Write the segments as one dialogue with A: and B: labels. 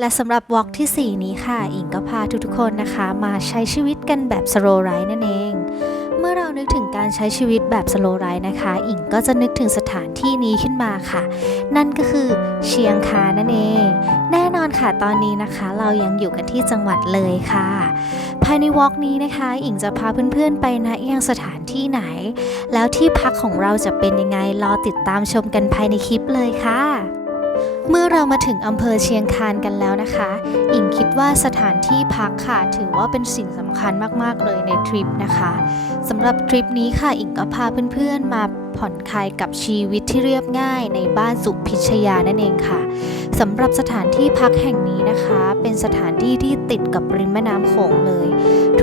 A: และสำหรับวอล์กที่ 4 นี้ค่ะ อิงก็พาทุกๆคนนะคะ มาใช้ชีวิตกันแบบสโลไ i นั่นเอง เมื่อเรานึกถึงการใช้ชีวิตแบบสโลไ i นะคะ อิงก็จะนึกถึงสถานที่นี้ขึ้นมาค่ะ นั่นก็คือเชียงคานนั่นเอง แน่นอนค่ะตอนนี้นะคะ เรายังอยู่กันที่จังหวัดเลยค่ะ ภายในวอล์กนี้นะคะ อิงจะพาเพื่อนๆไปนะยังสถานที่ไหน แล้วที่พักของเราจะเป็นยังไงรอติดตามชมกันภายในคลิปเลยค่ะ เมื่อเรามาถึงอำเภอเชียงคานกันแล้วนะคะ อิงคิดว่าสถานที่พักค่ะถือว่าเป็นสิ่งสำคัญมาก ๆ เลยในทริปนะคะสำหรับทริปนี้ค่ะอิงก็พาเพื่อนๆมาผ่อนคลายกับชีวิตที่เรียบง่ายในบ้านสุพิชยานั่นเองค่ะสำหรับสถานที่พักแห่งนี้นะคะ เป็นสถานที่ที่ติดกับริมแม่น้ำโขงเลย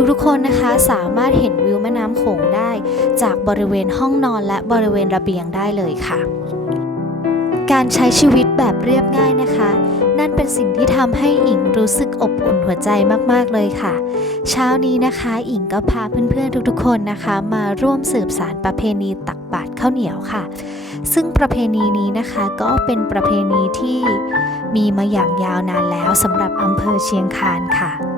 A: ทุกๆคนนะคะสามารถเห็นวิวแม่น้ำโขงได้ จากบริเวณห้องนอนและบริเวณระเบียงได้เลยค่ะ การใช้ชีวิตแบบเรียบง่ายนะคะ นั่นเป็นสิ่งที่ทำให้อิงรู้สึกอบอุ่นหัวใจมากๆเลยค่ะ เช้านี้นะคะอิงก็พาเพื่อนๆทุกๆคนนะคะ มาร่วมสืบสารประเพณีตักบาตรข้าวเหนียวค่ะ ซึ่งประเพณีนี้นะคะก็เป็นประเพณีที่มีมาอย่างยาวนานแล้วสำหรับอำเภอเชียงคานค่ะ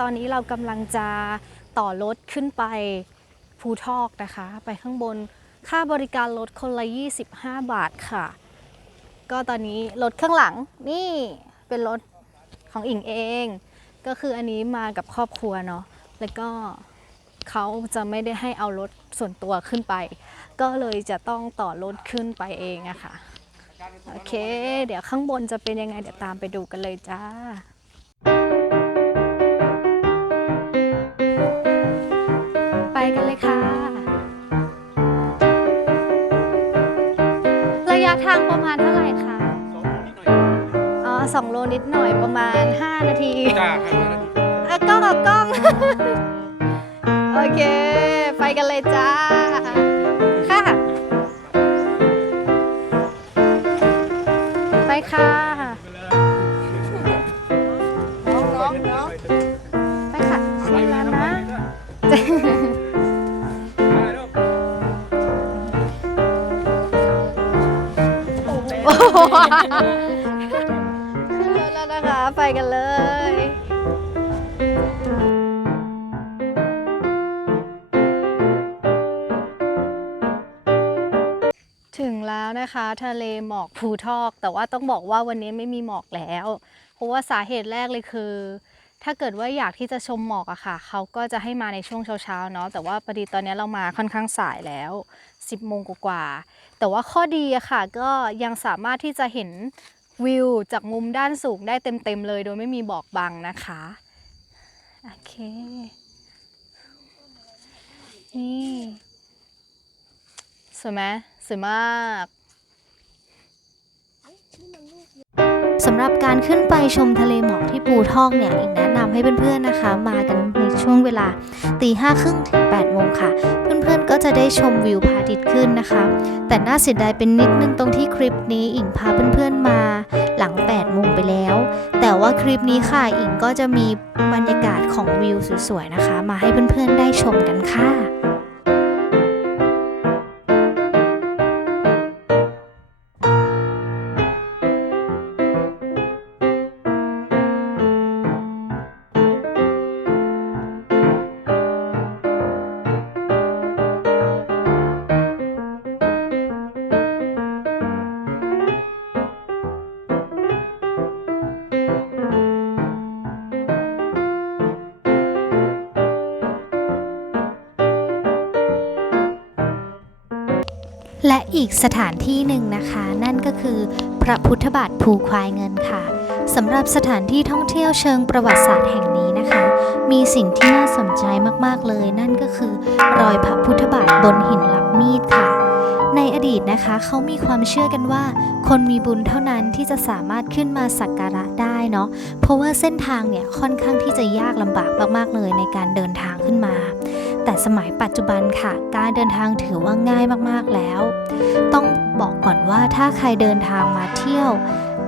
B: ตอนนี้
A: เรากำลังจะต่อรถขึ้นไปภูทอกนะคะ ไปข้างบนค่าบริการรถคนละ 25 บาทค่ะ ก็ตอนนี้รถข้างหลังนี่เป็นรถของอิงเอง ก็คืออันนี้มากับครอบครัวเนาะแล้วก็เขาจะไม่ได้ให้เอารถส่วนตัวขึ้นไป ก็เลยจะต้องต่อรถขึ้นไปเองอะค่ะ โอเค เดี๋ยวข้างบนจะเป็นยังไง เดี๋ยวตามไปดูกันเลยจ้า กันเลยค่ะ ระยะทางประมาณเท่าไหร่คะอ๋อสองโลนิดหน่อยประมาณ 5 นาที
B: จ้าครับ
A: อะกล้องกับกล้อง โอเค ไปกันเลยจ้า ค่ะ ไปค่ะน้องน้องน้องไปค่ะชิมแล้วนะโขึ้นรถแล้วนะคะ ไปกันเลย ถึงแล้วนะคะ ทะเลหมอกภูทอก แต่ว่าต้องบอกว่าวันนี้ไม่มีหมอกแล้ว เพราะว่าสาเหตุแรกเลยคือ ถ้าเกิดว่าอยากที่จะชมหมอกอะค่ะ เขาก็จะให้มาในช่วงเช้าๆเนาะ แต่ว่าพอดีตอนนี้เรามาค่อนข้างสายแล้ว 10โมงกว่าๆแต่ว่าข้อดีอะค่ะ ก็ยังสามารถที่จะเห็นวิวจากมุมด้านสูงได้เต็มๆเลย โดยไม่มีบอกบังนะคะ โอเค นี่สวยไหมสวยมากำหรับการขึ้นไปชมทะเลหมอกที่ปูทอกเนี่ยอีกแนะนำให้เพื่อนๆนะคะ มากันในช่วงเวลาตีห้าครึ่งถึง8โมงค่ะ เพื่อนๆก็จะได้ชมวิวพระอาทิตย์ขึ้นนะคะ แต่น่าเสียดายเป็นนิดนึงตรงที่คลิปนี้อิงพาเพื่อนๆมาหลัง8โมงไปแล้ว แต่ว่าคลิปนี้ค่ะอิงก็จะมีบรรยากาศของวิวสวยๆนะคะ มาให้เพื่อนๆได้ชมกันค่ะ และอีกสถานที่หนึ่งนะคะ นั่นก็คือพระพุทธบาทภูควายเงินค่ะสำหรับสถานที่ท่องเที่ยวเชิงประวัติศาสตร์แห่งนี้นะคะ มีสิ่งที่น่าสนใจมากๆเลย นั่นก็คือ รอยพระพุทธบาทบนหินรับมีดค่ะ ในอดีตนะคะเขามีความเชื่อกันว่า คนมีบุญเท่านั้นที่จะสามารถขึ้นมาสักการะได้เนาะเพราะว่าเส้นทางเนี่ยค่อนข้างที่จะยากลำบากมากๆเลยในการเดินทางขึ้นมา แต่สมัยปัจจุบันค่ะ การเดินทางถือว่าง่ายมากๆแล้ว ต้องบอกก่อนว่าถ้าใครเดินทางมาเที่ยว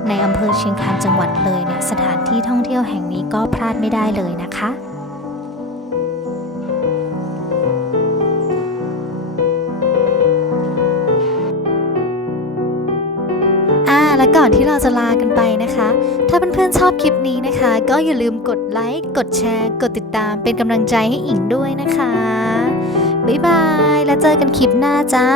A: ในอำเภอเชียงคานจังหวัดเลยเนี่ยสถานที่ท่องเที่ยวแห่งนี้ก็พลาดไม่ได้เลยนะคะ ก่อนที่เราจะลากันไปนะคะ ถ้าเพื่อนๆชอบคลิปนี้นะคะ ก็อย่าลืมกดไลค์ กดแชร์ กดติดตามเป็นกำลังใจให้อิงด้วยนะคะ บ๊ายบาย แล้วเจอกันคลิปหน้าจ้า